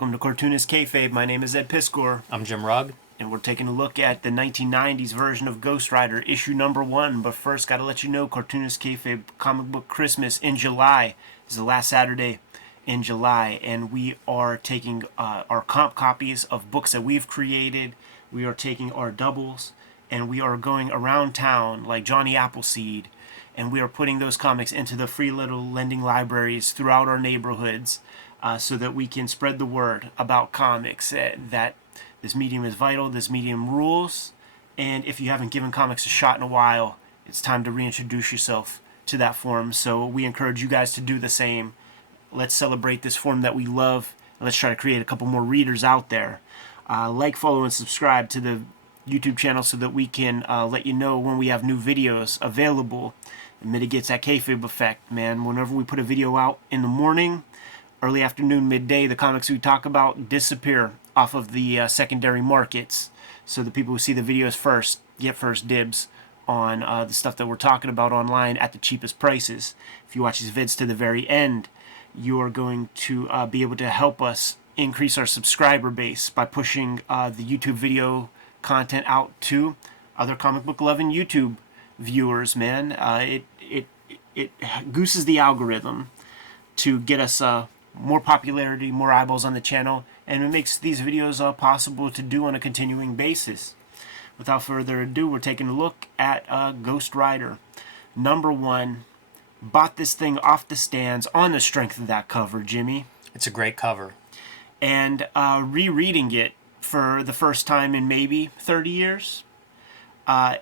Welcome to Cartoonist Kayfabe. My name is Ed Piskor. I'm Jim Rugg. And we're taking a look at the 1990s version of Ghost Rider, issue number 1. But first, gotta let you know, Cartoonist Kayfabe Comic Book Christmas in July is the last Saturday in July. And we are taking our comp copies of books that we've created. We are taking our doubles. And we are going around town like Johnny Appleseed. And we are putting those comics into the free little lending libraries throughout our neighborhoods. So that we can spread the word about comics, that this medium is vital, this medium rules, and if you haven't given comics a shot in a while, it's time to reintroduce yourself to that form. So we encourage you guys to do the same. Let's celebrate this form that we love, and let's try to create a couple more readers out there. Like, follow, and subscribe to the YouTube channel so that we can let you know when we have new videos available. It mitigates that kayfabe effect, man. Whenever we put a video out in the morning, early afternoon, midday, the comics we talk about disappear off of the secondary markets. So the people who see the videos first get first dibs on the stuff that we're talking about online at the cheapest prices. If you watch these vids to the very end, you are going to be able to help us increase our subscriber base by pushing the YouTube video content out to other comic book loving YouTube viewers, man. It gooses the algorithm to get us more popularity, more eyeballs on the channel, and it makes these videos possible to do on a continuing basis. Without further ado, we're taking a look at Ghost Rider number 1. Bought this thing off the stands on the strength of that cover, Jimmy. It's a great cover. And rereading it for the first time in maybe 30 years, I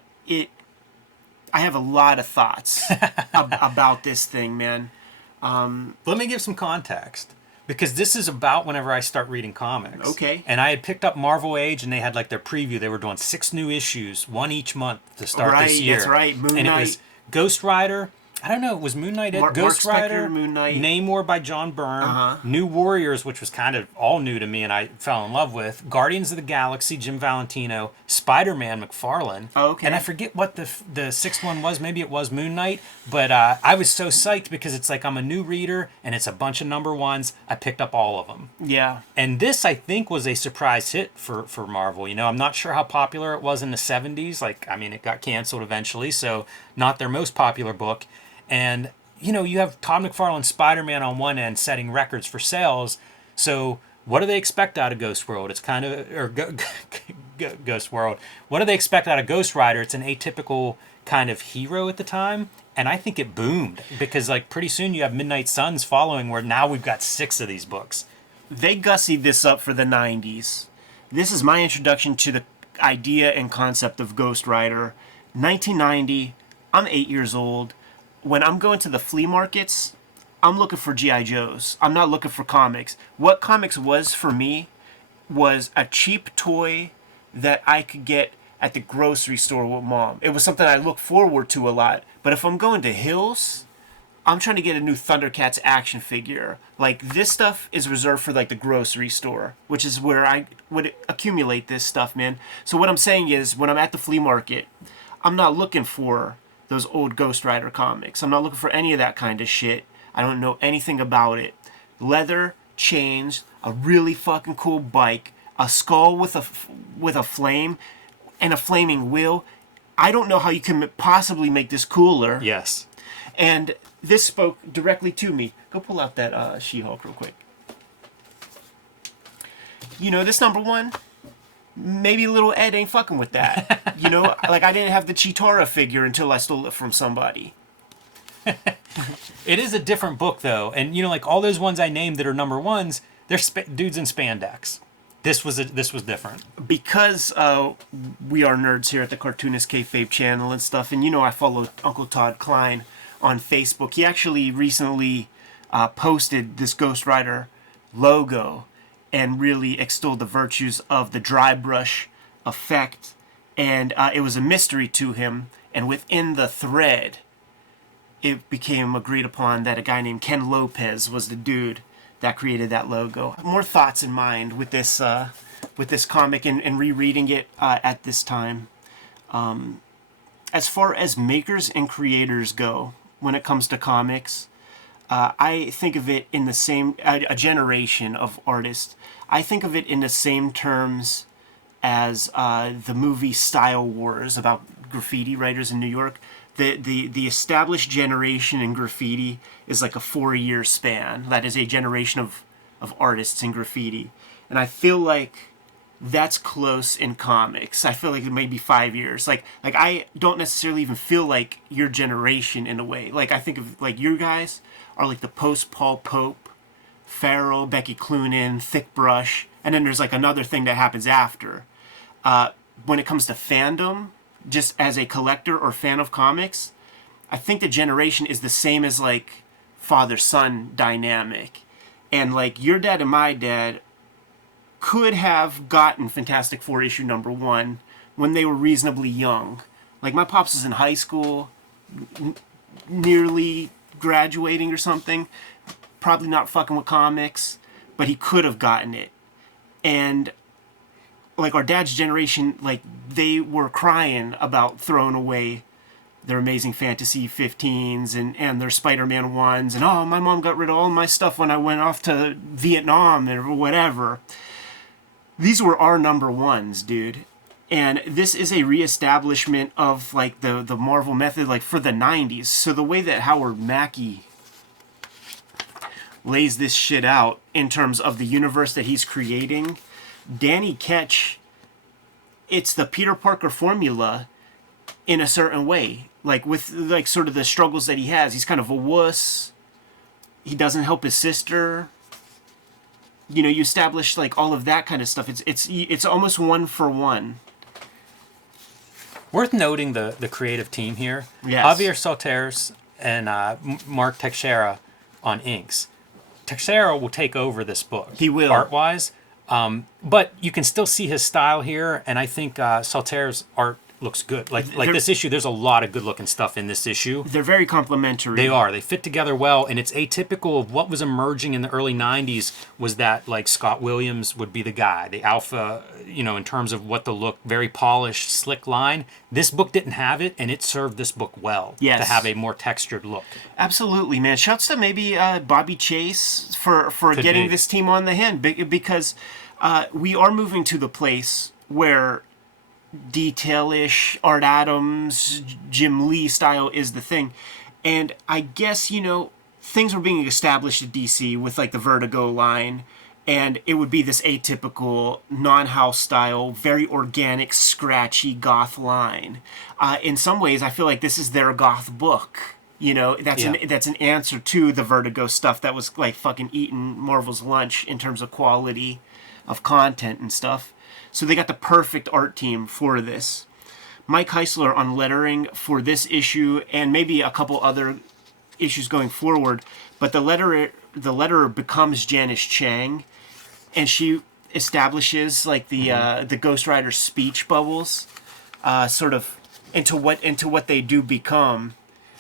have a lot of thoughts about this thing, man. Let me give some context, because this is about whenever I start reading comics. Okay. And I had picked up Marvel Age, and they had like their preview. They were doing 6 new issues, one each month to start this year. That's right. Moon and Knight. It was Ghost Rider. I don't know. Was Moon Knight it? Ghost Rider, Moon Knight. Namor by John Byrne, New Warriors, which was kind of all new to me and I fell in love with, Guardians of the Galaxy, Jim Valentino, Spider-Man, McFarlane. Oh, okay. And I forget what the sixth one was. Maybe it was Moon Knight. But I was so psyched because it's like I'm a new reader and it's a bunch of number ones. I picked up all of them. Yeah. And this, I think, was a surprise hit for Marvel. You know, I'm not sure how popular it was in the 70s. Like, I mean, it got canceled eventually, so not their most popular book. And you know, you have Todd McFarlane's Spider-Man on one end setting records for sales. So what do they expect out of Ghost World? It's kind of, or Ghost World. What do they expect out of Ghost Rider? It's an atypical kind of hero at the time. And I think it boomed because like pretty soon you have Midnight Suns following, where now we've got 6 of these books. They gussied this up for the 90s. This is my introduction to the idea and concept of Ghost Rider. 1990, I'm 8 years old. When I'm going to the flea markets, I'm looking for G.I. Joes. I'm not looking for comics. What comics was for me was a cheap toy that I could get at the grocery store with mom. It was something I look forward to a lot. But if I'm going to Hills, I'm trying to get a new Thundercats action figure. Like, this stuff is reserved for like the grocery store, which is where I would accumulate this stuff, man. So what I'm saying is, when I'm at the flea market, I'm not looking for those old Ghost Rider comics. I'm not looking for any of that kind of shit. I don't know anything about it. Leather, chains, a really fucking cool bike, a skull with a flame, and a flaming wheel. I don't know how you can possibly make this cooler. Yes. And this spoke directly to me. Go pull out that She-Hulk real quick. You know, this number 1, maybe little Ed ain't fucking with that. You know, like I didn't have the Chitara figure until I stole it from somebody. It is a different book though. And you know, like all those ones I named that are number ones, they're dudes in spandex. This was different. Because we are nerds here at the Cartoonist Kayfabe channel and stuff, and you know I follow Uncle Todd Klein on Facebook. He actually recently posted this Ghost Rider logo and really extolled the virtues of the dry brush effect. And it was a mystery to him. And within the thread, it became agreed upon that a guy named Ken Lopez was the dude that created that logo. More thoughts in mind with this comic and rereading it at this time. As far as makers and creators go, when it comes to comics, I think of it in the same a generation of artists. I think of it in the same terms as the movie Style Wars about graffiti writers in New York. The established generation in graffiti is like a 4-year span. That is a generation of artists in graffiti, and I feel like that's close in comics. I feel like it may be 5 years. Like I don't necessarily even feel like your generation in a way. Like I think of like you guys are like the post Paul Pope, Farrell, Becky Cloonan, Thick Brush, and then there's like another thing that happens after. When it comes to fandom, just as a collector or fan of comics, I think the generation is the same as like father-son dynamic. And like your dad and my dad could have gotten Fantastic Four issue number 1 when they were reasonably young. Like my pops was in high school, nearly graduating or something, probably not fucking with comics, but he could have gotten it. And like our dad's generation, like they were crying about throwing away their Amazing Fantasy 15s and their Spider-Man 1s, and oh, my mom got rid of all my stuff when I went off to Vietnam or whatever. These were our number 1s, dude. And this is a reestablishment of like the Marvel method, like for the 90s. So the way that Howard Mackey lays this shit out in terms of the universe that he's creating, Danny Ketch, it's the Peter Parker formula in a certain way. Like with like sort of the struggles that he has. He's kind of a wuss. He doesn't help his sister. You know, you establish like all of that kind of stuff. It's almost 1 for 1. Worth noting the creative team here. Yes. Javier Salters and Mark Teixeira on inks. Teixeira will take over this book. He will. Art-wise. But you can still see his style here, and I think Salters' art looks good. Like this issue, there's a lot of good-looking stuff in this issue. They're very complementary. They are. They fit together well, and it's atypical of what was emerging in the early 90s was that, like, Scott Williams would be the guy, the alpha, you know, in terms of what the look, very polished, slick line. This book didn't have it, and it served this book well to have a more textured look. Absolutely, man. Shouts to maybe Bobby Chase for getting this team on the hand, because we are moving to the place where detailish Art Adams, Jim Lee style is the thing. And I guess, you know, things were being established at DC with like the Vertigo line, and it would be this atypical, non-house style, very organic, scratchy goth line. In some ways, I feel like this is their goth book. You know, that's an answer to the Vertigo stuff that was like fucking eating Marvel's lunch in terms of quality of content and stuff. So they got the perfect art team for this. Mike Heisler on lettering for this issue and maybe a couple other issues going forward. But the letterer becomes Janice Chang, and she establishes like the Ghost Rider speech bubbles, sort of into what they do become.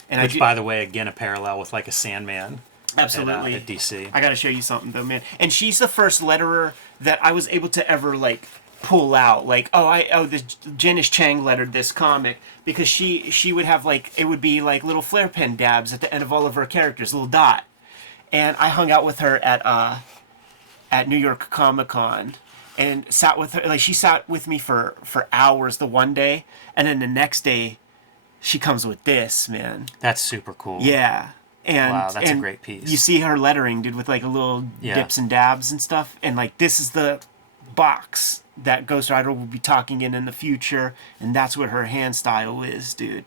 And which, by the way, again a parallel with like a Sandman. Absolutely. At DC. I gotta show you something though, man. And she's the first letterer that I was able to ever like pull out. Like, the Janice Chang lettered this comic, because she would have like, it would be like little flare pen dabs at the end of all of her characters, little dot. And I hung out with her at New York Comic Con and sat with her. Like she sat with me for hours the one day, and then the next day she comes with this, man. That's super cool. Yeah. And, wow, that's a great piece. You see her lettering, dude, with like a little dips and dabs and stuff. And like, this is the box that Ghost Rider will be talking in the future. And that's what her hand style is, dude.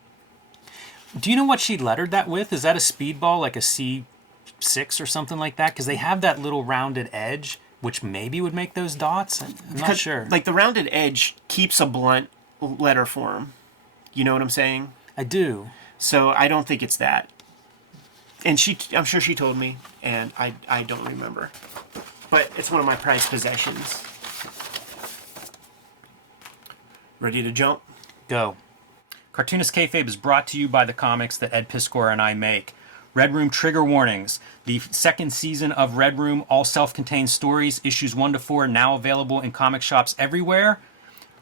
Do you know what she lettered that with? Is that a speedball, like a C6 or something like that? Because they have that little rounded edge, which maybe would make those dots. I'm not sure. Like the rounded edge keeps a blunt letter form. You know what I'm saying? I do. So I don't think it's that. And I'm sure she told me, and I don't remember. But it's one of my prized possessions. Ready to jump? Go. Cartoonist Kayfabe is brought to you by the comics that Ed Piskor and I make. Red Room Trigger Warnings. The second season of Red Room, all self-contained stories, issues 1 to 4, now available in comic shops everywhere.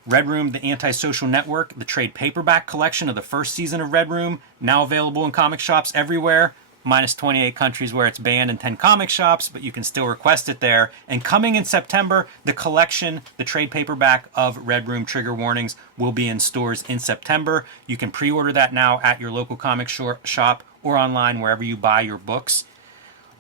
Red Room, the Antisocial Network, the trade paperback collection of the first season of Red Room, now available in comic shops everywhere. minus 28 countries where it's banned and 10 comic shops, but you can still request it there. And coming in September, the collection, the trade paperback of Red Room Trigger Warnings, will be in stores in September. You can pre-order that now at your local comic shop or online wherever you buy your books.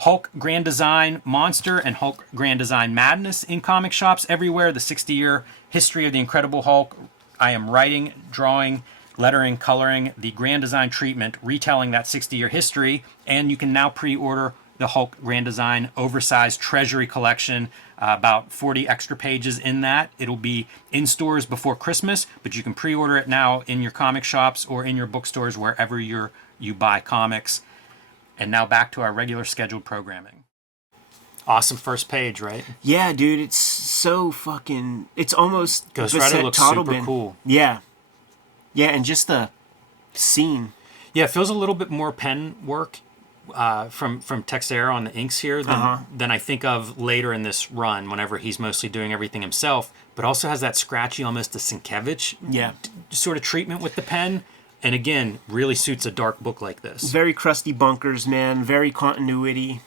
Hulk Grand Design Monster and Hulk Grand Design Madness in comic shops everywhere. The 60-year history of the Incredible Hulk. I am writing, drawing, lettering, coloring the Grand Design treatment, retelling that 60-year history, and you can now pre-order the Hulk Grand Design Oversized Treasury Collection, about 40 extra pages in that. It'll be in stores before Christmas, but you can pre-order it now in your comic shops or in your bookstores, wherever you buy comics. And now back to our regular scheduled programming. Awesome first page, right? Yeah, dude, it's so fucking... It's almost... Ghost Rider looks super cool. Yeah. Yeah, and just the scene. Yeah, it feels a little bit more pen work from Texeira on the inks here than I think of later in this run, whenever he's mostly doing everything himself, but also has that scratchy, almost a Sienkiewicz sort of treatment with the pen. And again, really suits a dark book like this. Very crusty bunkers, man. Very continuity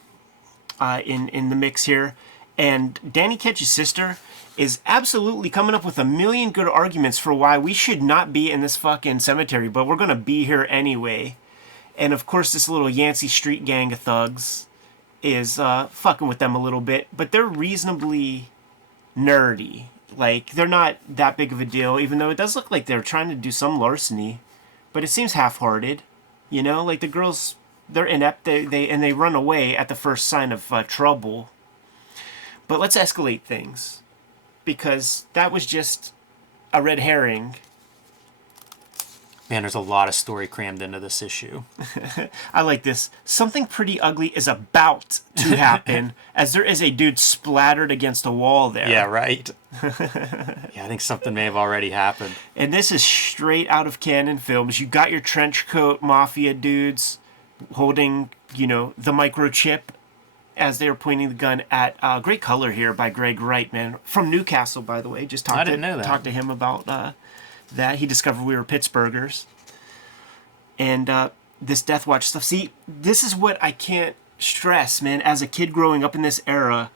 in the mix here. And Danny Ketch's sister is absolutely coming up with a million good arguments for why we should not be in this fucking cemetery, but we're going to be here anyway. And of course, this little Yancey Street gang of thugs is fucking with them a little bit, but they're reasonably nerdy. Like, they're not that big of a deal, even though it does look like they're trying to do some larceny. But it seems half-hearted, you know? Like, the girls, they're inept, they run away at the first sign of trouble. But let's escalate things, because that was just a red herring. Man, there's a lot of story crammed into this issue. I like this. Something pretty ugly is about to happen, as there is a dude splattered against a wall there. Yeah, right. Yeah, I think something may have already happened. And this is straight out of Canon Films. You got your trench coat mafia dudes holding, you know, the microchip as they're pointing the gun at great color here by Greg Wright, man. From Newcastle, by the way. Just talked to him about that. He discovered we were Pittsburghers. And this Death Watch stuff. See, this is what I can't stress, man. As a kid growing up in this era,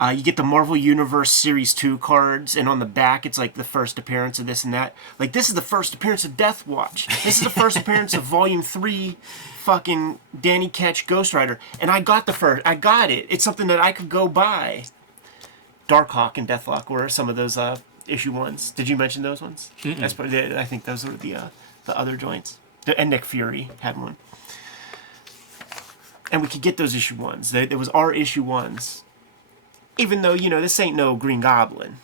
you get the Marvel Universe Series 2 cards, and on the back it's like the first appearance of this and that. Like, this is the first appearance of Death Watch. This is the first appearance of Volume 3 fucking Danny Ketch Ghost Rider. And I got it. It's something that I could go buy. Darkhawk and Deathlock were some of those issue ones. Did you mention those ones? I think those were the other joints. And Nick Fury had one. And we could get those issue ones. There was our issue ones. Even though, you know, this ain't no Green Goblin.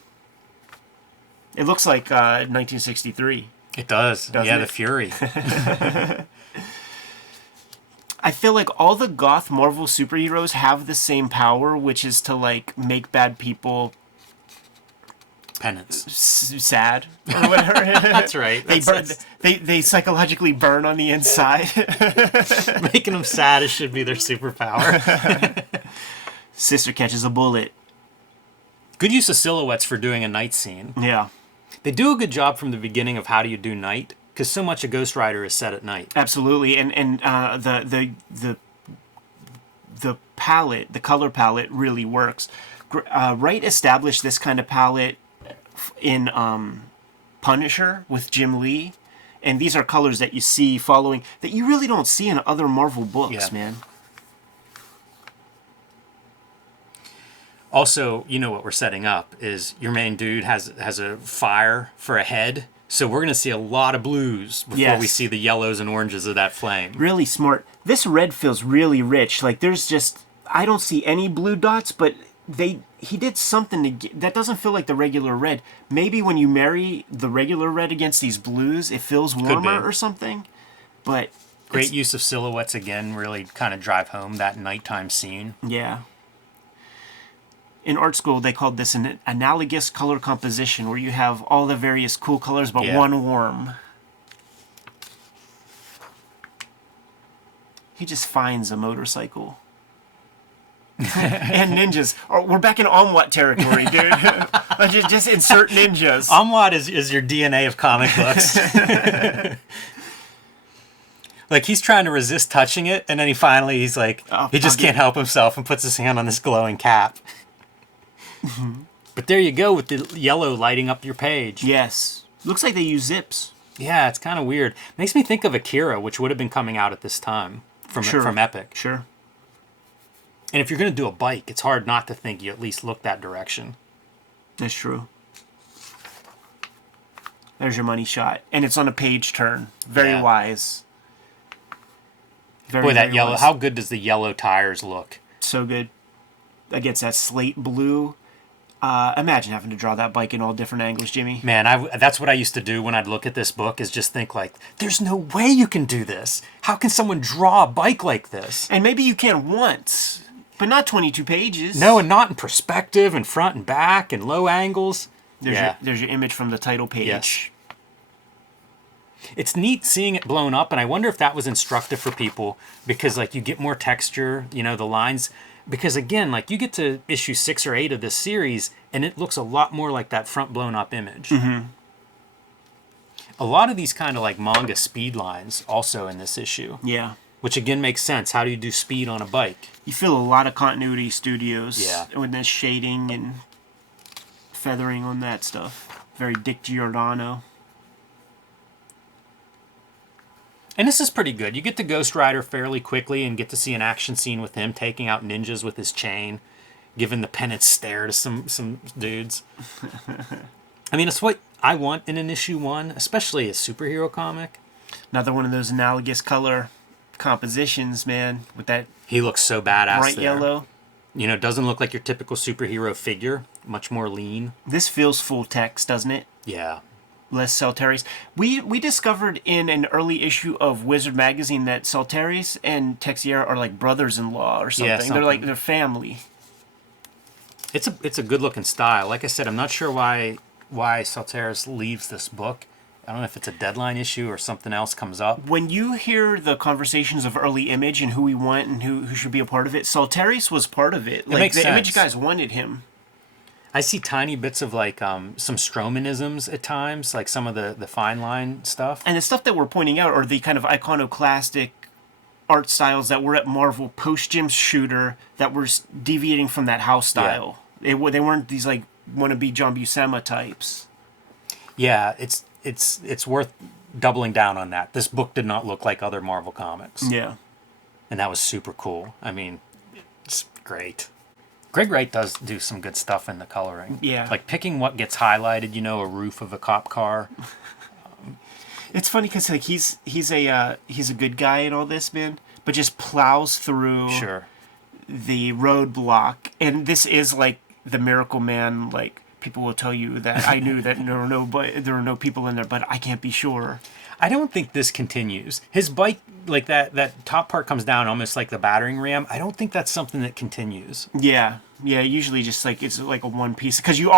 It looks like 1963. It does. Yeah, the Fury. I feel like all the goth Marvel superheroes have the same power, which is to, like, make bad people penance, sad or whatever. That's right. They psychologically burn on the inside. Making them sad should be their superpower. Sister catches a bullet. Good use of silhouettes for doing a night scene. Yeah. They do a good job from the beginning of how do you do night, because so much of Ghost Rider is set at night. Absolutely, and the palette, the color palette really works. Wright established this kind of palette in Punisher with Jim Lee, and these are colors that you see following that you really don't see in other Marvel books, man. Also, you know what we're setting up is your main dude has a fire for a head, so we're going to see a lot of blues before we see the yellows and oranges of that flame. Really smart. This red feels really rich. Like, there's just, I don't see any blue dots, but he did something to get, that doesn't feel like the regular red. Maybe when you marry the regular red against these blues, it feels warmer or something. But great use of silhouettes again, really kind of drive home that nighttime scene. Yeah. In art school, they called this an analogous color composition, where you have all the various cool colors, but one warm. He just finds a motorcycle. And ninjas. Oh, we're back in Onwat territory, dude. just insert ninjas. Onwat is your DNA of comic books. Like he's trying to resist touching it, and then he's like, Oh, he just fuck it. can't help himself and puts his hand on this glowing cap. But there you go with the yellow lighting up your page. Yes. Looks like they use zips. Yeah, it's kind of weird. Makes me think of Akira, which would have been coming out at this time from Epic. Sure. And if you're going to do a bike, it's hard not to think you at least look that direction. That's true. There's your money shot. And it's on a page turn. Very wise. Boy, that very yellow, wise. how good does the yellow tires look? So good. Against that slate blue. Imagine having to draw that bike in all different angles, Jimmy. Man, that's what I used to do when I'd look at this book, is just think like, there's no way you can do this. How can someone draw a bike like this? And maybe you can once, but not 22 pages. No, and not in perspective and front and back and low angles. There's your image from the title page. Yes. It's neat seeing it blown up, and I wonder if that was instructive for people because, like, you get more texture, you know, the lines. Because, again, like, you get to issue 6 or 8 of this series, and it looks a lot more like that front blown up image. Mm-hmm. A lot of these kind of, like, manga speed lines also in this issue. Yeah. Which, again, makes sense. How do you do speed on a bike? You feel a lot of continuity studios. Yeah. With this shading and feathering on that stuff. Very Dick Giordano. And this is pretty good. You get to Ghost Rider fairly quickly and get to see an action scene with him taking out ninjas with his chain, giving the penitent stare to some dudes. I mean, it's what I want in an issue 1, especially a superhero comic. Another one of those analogous color compositions, man, with that He looks so badass bright there. yellow. You know, doesn't look like your typical superhero figure. Much more lean. This feels full text, doesn't it? Yeah. Less Salteris. We discovered in an early issue of Wizard magazine that Salteris and Texiera are like brothers-in-law or something. Yeah, They're something. like they're family. It's a good looking style. Like I said, I'm not sure why Salteris leaves this book. I don't know if it's a deadline issue or something else comes up. When you hear the conversations of early Image and who we want and who should be a part of it, Salteris was part of it. Like makes the sense. Image guys wanted him. I see tiny bits of like some Stromanisms at times, like some of the fine line stuff. And the stuff that we're pointing out are the kind of iconoclastic art styles that were at Marvel post-Jim Shooter that were deviating from that house style. They weren't these like wannabe John Buscema types. Yeah, it's worth doubling down on that. This book did not look like other Marvel comics. Yeah. And that was super cool. I mean, it's great. Greg Wright does do some good stuff in the coloring. Yeah. Like picking what gets highlighted, you know, a roof of a cop car. It's funny because like he's a good guy in all this, man, but just plows through Sure. the roadblock, and this is like the Miracle Man. Like people will tell you that I knew that there were no people in there, but I can't be sure. I don't think this continues. His bike, like that top part comes down almost like the battering ram. I don't think that's something that continues. Yeah, usually just like it's like a one piece because you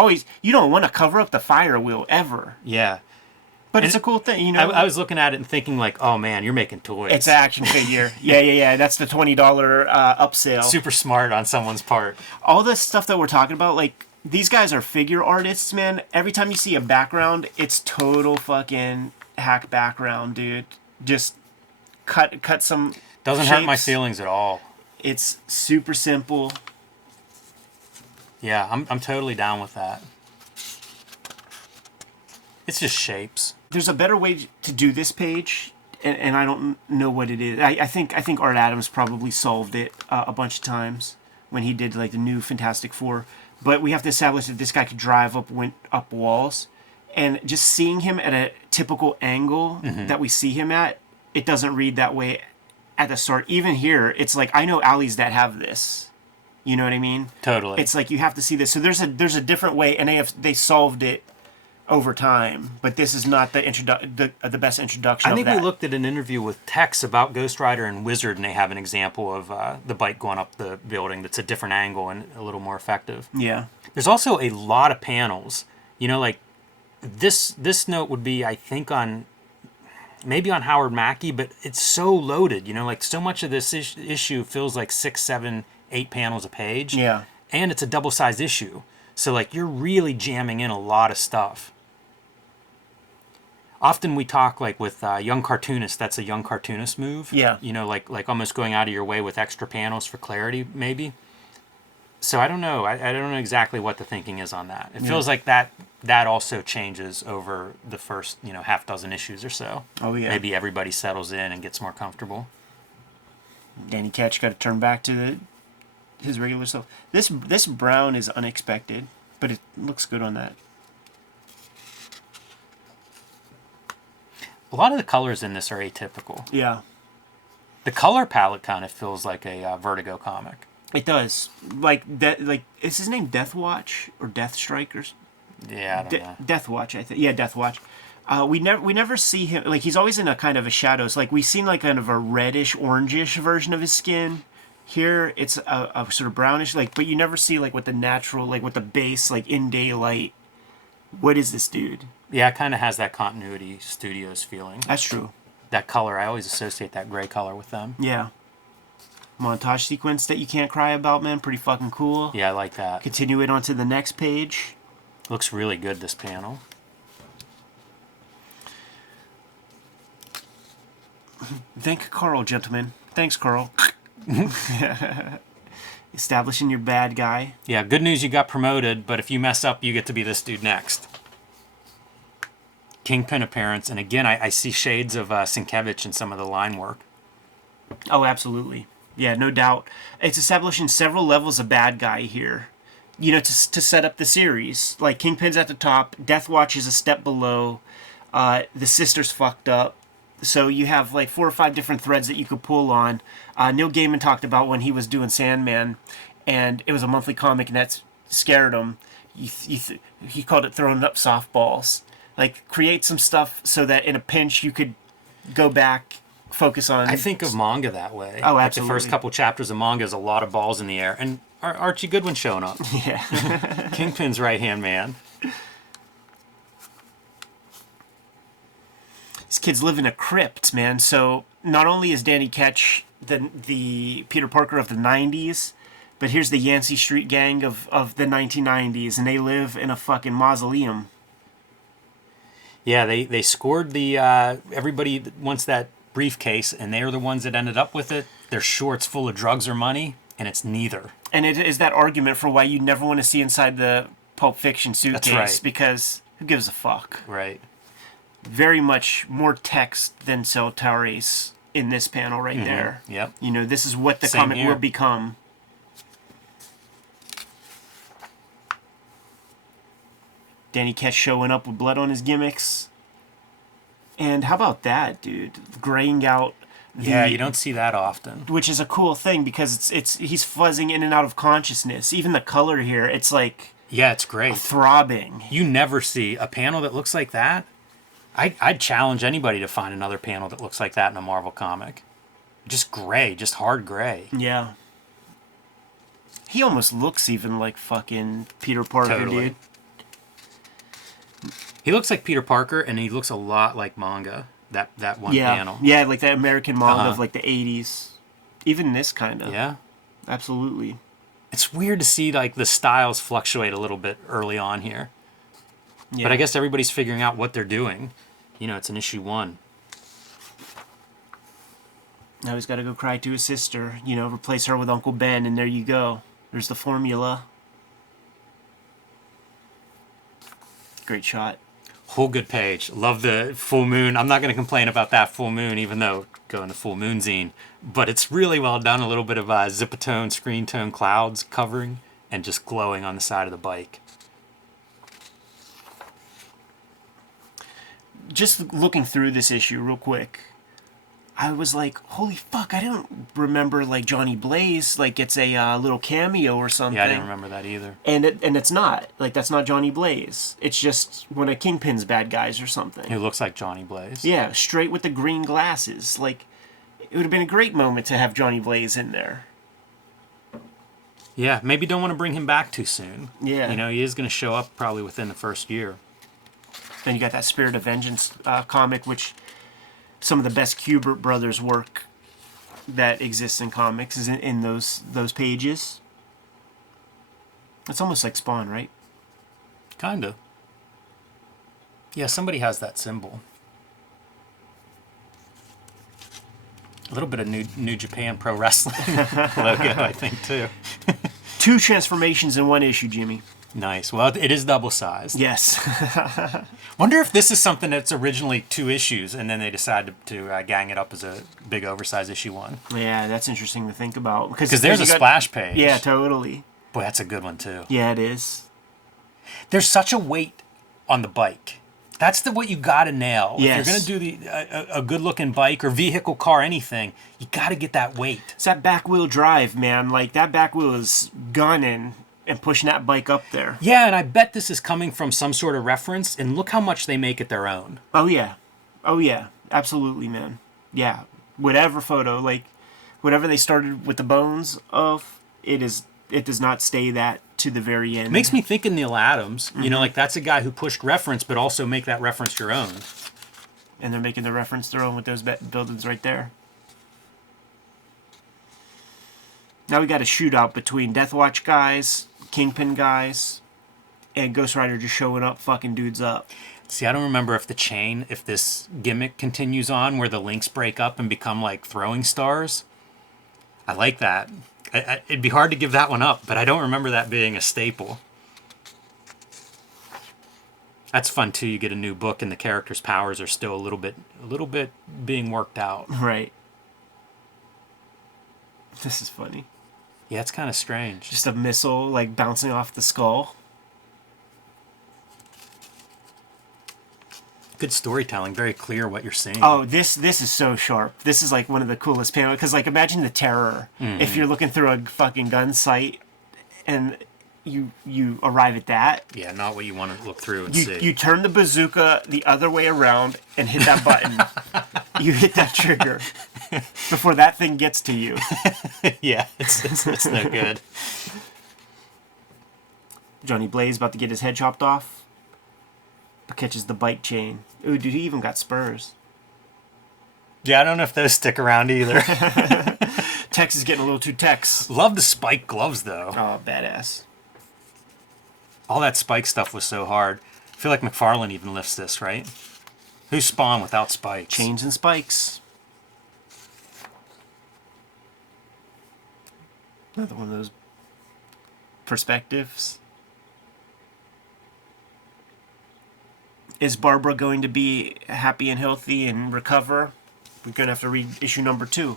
don't want to cover up the fire wheel ever. Yeah. But And it's a cool thing, you know. I was looking at it and thinking like, oh man, you're making toys. It's an action figure. Yeah. That's the $20 upsale. Super smart on someone's part. All this stuff that we're talking about, like these guys are figure artists, man. Every time you see a background, it's total fucking hack background, dude. Just cut some. Doesn't hurt my shapes. feelings at all. It's super simple. Yeah, I'm totally down with that. It's just shapes. There's a better way to do this page, and I don't know what it is. I think Art Adams probably solved it a bunch of times when he did like the new Fantastic Four. But we have to establish that this guy could drive went up walls, and just seeing him at a typical angle that we see him at, it doesn't read that way at the start. Even here, it's like I know alleys that have this. You know what I mean? Totally. It's like you have to see this. So there's a different way, and they solved it over time. But this is not the best introduction. I think of that. we looked at an interview with Tex about Ghost Rider and Wizard, and they have an example of the bike going up the building that's a different angle and a little more effective. Yeah. There's also a lot of panels. You know, like this note would be, I think, maybe on Howard Mackey, but it's so loaded. You know, like so much of this issue feels like 6, 7, 8 panels a page. Yeah. And it's a double-sized issue. So, like, you're really jamming in a lot of stuff. often we talk like with young cartoonists. That's a young cartoonist move. Yeah. You know, like almost going out of your way with extra panels for clarity, maybe. So I don't know. I don't know exactly what the thinking is on that. It feels like that also changes over the first, half dozen issues or so. Oh, yeah. Maybe everybody settles in and gets more comfortable. Danny Ketch got to turn back to his regular self. This brown is unexpected, but it looks good on that. A lot of the colors in this are atypical. Yeah. The color palette kind of feels like a Vertigo comic. It does. Like that. Like, is his name Death Watch or Death Strikers? Yeah, I don't know. Death Watch, I think. Yeah, Death Watch. We never see him, like, he's always in a kind of a shadows. Like, we've seen like kind of a reddish, orangish version of his skin. Here it's a sort of brownish, like, but you never see like what the natural, like what the base, like in daylight. What is this dude? Yeah, it kind of has that Continuity Studios feeling. That's true. That color, I always associate that gray color with them. Yeah. Montage sequence that you can't cry about, man. Pretty fucking cool. Yeah, I like that. Continue it onto the next page. Looks really good, this panel. Thank Carl, gentlemen. Thanks, Carl. Establishing your bad guy. Yeah, good news you got promoted, but if you mess up, you get to be this dude next. Kingpin appearance, and again, I see shades of Sienkiewicz in some of the line work. Oh, absolutely. Yeah, no doubt. It's establishing several levels of bad guy here. You know, to set up the series. Like, Kingpin's at the top, Death Watch is a step below, the Sister's fucked up. So you have like 4 or 5 different threads that you could pull on. Neil Gaiman talked about when he was doing Sandman, and it was a monthly comic, and that scared him. He called it throwing up softballs. Like, create some stuff so that in a pinch you could go back, focus on... I think of manga that way. Oh, like absolutely. the first couple chapters of manga is a lot of balls in the air. And Archie Goodwin's showing up. Yeah. Kingpin's right-hand man. These kids live in a crypt, man. So not only is Danny Ketch the Peter Parker of the 90s, but here's the Yancey Street gang of the 1990s, and they live in a fucking mausoleum. Yeah, they scored the... everybody wants that briefcase, and they are the ones that ended up with it. They're sure it's full of drugs or money, and it's neither. And it is that argument for why you never want to see inside the Pulp Fiction suitcase. That's right. Because who gives a fuck? Right. Very much more text than Celtares in this panel right there. Yep. You know, this is what the Same comic here. will become. Danny Ketch showing up with blood on his gimmicks. And how about that, dude? Graying out Yeah, you don't see that often. which is a cool thing because it's he's fuzzing in and out of consciousness. Even the color here, it's like Yeah, it's great. throbbing. You never see a panel that looks like that. I'd challenge anybody to find another panel that looks like that in a Marvel comic. Just gray, just hard gray. Yeah. He almost looks even like fucking Peter Parker, Totally. dude. He looks like Peter Parker, and he looks a lot like manga. That one Yeah. panel. Yeah, like that American manga Uh-huh. of like the 80s. Even this kind of. Yeah. Absolutely. It's weird to see like the styles fluctuate a little bit early on here. Yeah. But I guess everybody's figuring out what they're doing. You know, it's an issue 1. Now he's got to go cry to his sister. You know, replace her with Uncle Ben, and there you go. There's the formula. Great shot. Whole good page. Love the full moon. I'm not going to complain about that full moon, even though going to full moon zine. But it's really well done. A little bit of zipatone, screen tone clouds covering and just glowing on the side of the bike. Just looking through this issue real quick, I was like, holy fuck, I don't remember like Johnny Blaze like gets a little cameo or something. Yeah, I didn't remember that either. And it's not. Like, that's not Johnny Blaze. It's just one of Kingpin's bad guys or something. It looks like Johnny Blaze. Yeah, straight with the green glasses. Like, it would have been a great moment to have Johnny Blaze in there. Yeah, maybe don't want to bring him back too soon. Yeah. You know, he is going to show up probably within the first year. Then you got that Spirit of Vengeance comic, which some of the best Kubert brothers work that exists in comics is in those pages. It's almost like Spawn, right? Kinda. Yeah, somebody has that symbol. A little bit of New Japan Pro Wrestling logo, I think, too. 2 transformations in 1 issue, Jimmy. Nice. Well, it is double-sized. Yes. Wonder if this is something that's originally 2 issues, and then they decided to gang it up as a big oversized issue 1. Yeah, that's interesting to think about. Because there's a splash page. Yeah, totally. Boy, that's a good one, too. Yeah, it is. There's such a weight on the bike. That's what you got to nail. Yes. If you're going to do a good-looking bike or vehicle, car, anything, you got to get that weight. It's that back wheel drive, man. Like, that back wheel is gunning and pushing that bike up there. Yeah, and I bet this is coming from some sort of reference, and look how much they make it their own. Oh, yeah. Oh, yeah. Absolutely, man. Yeah. Whatever photo, like, whatever they started with the bones of, it does not stay that to the very end. It makes me think of Neil Adams. You know, like, that's a guy who pushed reference, but also make that reference your own. And they're making the reference their own with those buildings right there. Now we got a shootout between Death Watch guys, Kingpin guys, and Ghost Rider just showing up, fucking dudes up. See, I don't remember if this gimmick continues on where the links break up and become like throwing stars. I like that. It'd be hard to give that one up, but I don't remember that being a staple. That's fun too. You get a new book and the characters' powers are still a little bit being worked out. Right. This is funny. Yeah, it's kind of strange. Just a missile like bouncing off the skull. Good storytelling, very clear what you're seeing. Oh, this is so sharp. This is like one of the coolest panels because like imagine the terror if you're looking through a fucking gun sight and you arrive at that. Yeah, not what you want to look through and You see. you turn the bazooka the other way around and hit that button. You hit that trigger before that thing gets to you. Yeah, it's no good. Johnny Blaze about to get his head chopped off. But catches the bike chain. Ooh, dude, he even got spurs. Yeah, I don't know if those stick around either. Tex is getting a little too Tex. Love the spike gloves, though. Oh, badass. All that spike stuff was so hard. I feel like McFarlane even lifts this, right? Who's Spawn without spikes? Chains and spikes. Another one of those perspectives. Is Barbara going to be happy and healthy and recover? We're going to have to read issue number 2.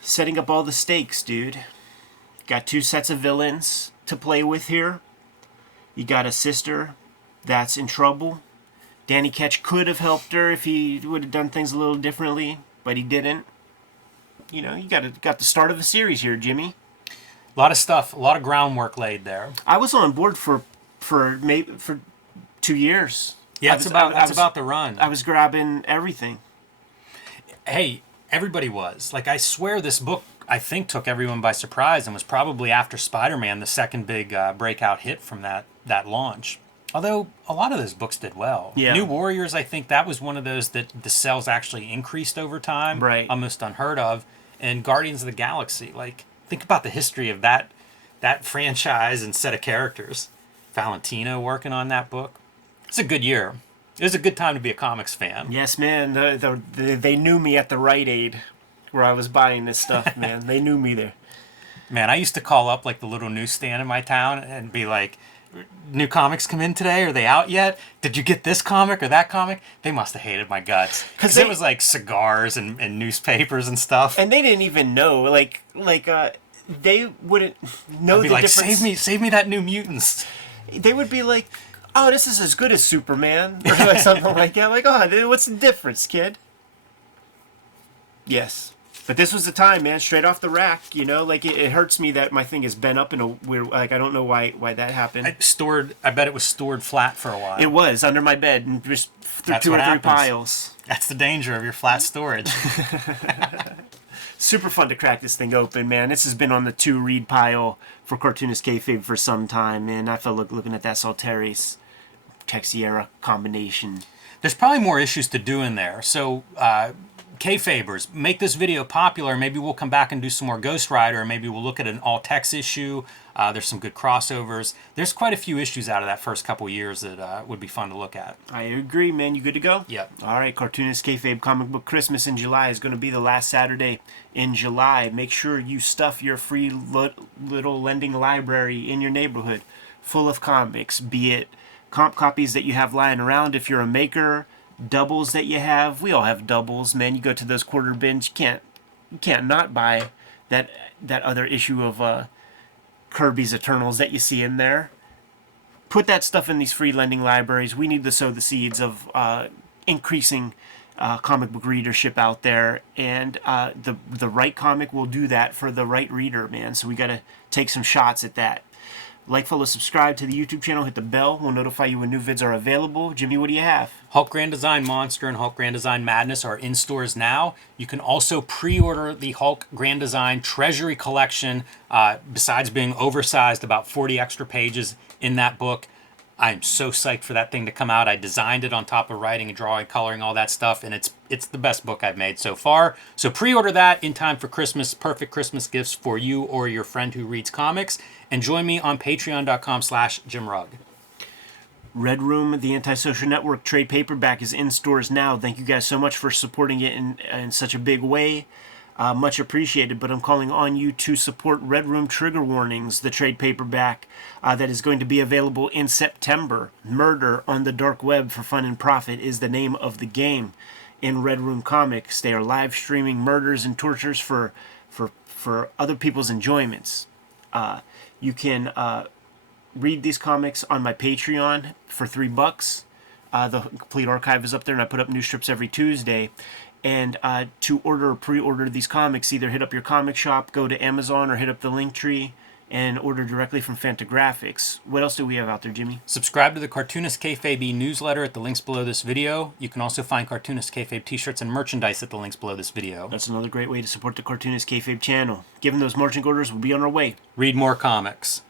Setting up all the stakes, dude. Got 2 sets of villains to play with here. You got a sister that's in trouble. Danny Ketch could have helped her if he would have done things a little differently, but he didn't. You know, you got the start of a series here, Jimmy. A lot of stuff, a lot of groundwork laid there. I was on board for 2 years. Yeah, that's about the run. I was grabbing everything. Hey, everybody was. Like, I swear this book, I think, took everyone by surprise and was probably after Spider-Man the second big breakout hit from that launch. Although, a lot of those books did well. Yeah. New Warriors, I think that was one of those that the sales actually increased over time. Right. Almost unheard of. And Guardians of the Galaxy, like, think about the history of that franchise and set of characters. Valentino working on that book. It's a good year. It was a good time to be a comics fan. Yes, man. They knew me at the Rite Aid where I was buying this stuff, man. They knew me there. Man, I used to call up like the little newsstand in my town and be like, new comics come in today? Are they out yet? Did you get this comic or that comic? They must have hated my guts. Because it was like cigars and newspapers and stuff. And they didn't even know. They wouldn't know the difference. Save me that New Mutants. They would be like, oh, this is as good as Superman. Or like something like that. Like, oh, what's the difference, kid? Yes. But this was the time, man, straight off the rack, you know? Like, it hurts me that my thing is bent up in a weird... Like, I don't know why that happened. I bet it was stored flat for a while. It was, under my bed, and just through 2 or 3 piles. That's the danger of your flat storage. Super fun to crack this thing open, man. This has been on the 2-read pile for Cartoonist Kayfabe for some time, man. I felt looking at that Salteris Texiera combination. There's probably more issues to do in there. So, Kayfabers, make this video popular. Maybe we'll come back and do some more Ghost Rider, or maybe we'll look at an all-text issue. There's some good crossovers. There's quite a few issues out of that first couple years that would be fun to look at. I agree, man. You good to go? Yep. All right, Cartoonist Kayfabe Comic Book Christmas in July is going to be the last Saturday in July. Make sure you stuff your free little lending library in your neighborhood full of comics, be it comp copies that you have lying around if you're a maker, doubles that you have. We all have doubles, man. You go to those quarter bins, you can't not buy that other issue of Kirby's Eternals that you see in there. Put that stuff in these free lending libraries. We need to sow the seeds of increasing comic book readership out there, and the right comic will do that for the right reader, man. So we got to take some shots at that. Like, follow, subscribe to the YouTube channel, hit the bell. We'll notify you when new vids are available. Jimmy, what do you have? Hulk Grand Design Monster and Hulk Grand Design Madness are in stores now. You can also pre-order the Hulk Grand Design Treasury Collection. Besides being oversized, about 40 extra pages in that book. I'm so psyched for that thing to come out. I designed it on top of writing and drawing, coloring, all that stuff, and it's the best book I've made so far. So pre-order that in time for Christmas. Perfect Christmas gifts for you or your friend who reads comics. And join me on patreon.com/JimRugg. Red Room, the Antisocial Network trade paperback is in stores now. Thank you guys so much for supporting it in such a big way. Much appreciated, but I'm calling on you to support Red Room Trigger Warnings, the trade paperback that is going to be available in September. Murder on the Dark Web for Fun and Profit is the name of the game in Red Room Comics. They are live streaming murders and tortures for other people's enjoyments. You can read these comics on my Patreon for $3. The complete archive is up there, and I put up new strips every Tuesday. And to order or pre-order these comics, either hit up your comic shop, go to Amazon, or hit up the Linktree and order directly from Fantagraphics. What else do we have out there, Jimmy? Subscribe to the Cartoonist Kayfabe newsletter at the links below this video. You can also find Cartoonist Kayfabe t-shirts and merchandise at the links below this video. That's another great way to support the Cartoonist Kayfabe channel. Given those marching orders, we'll be on our way. Read more comics.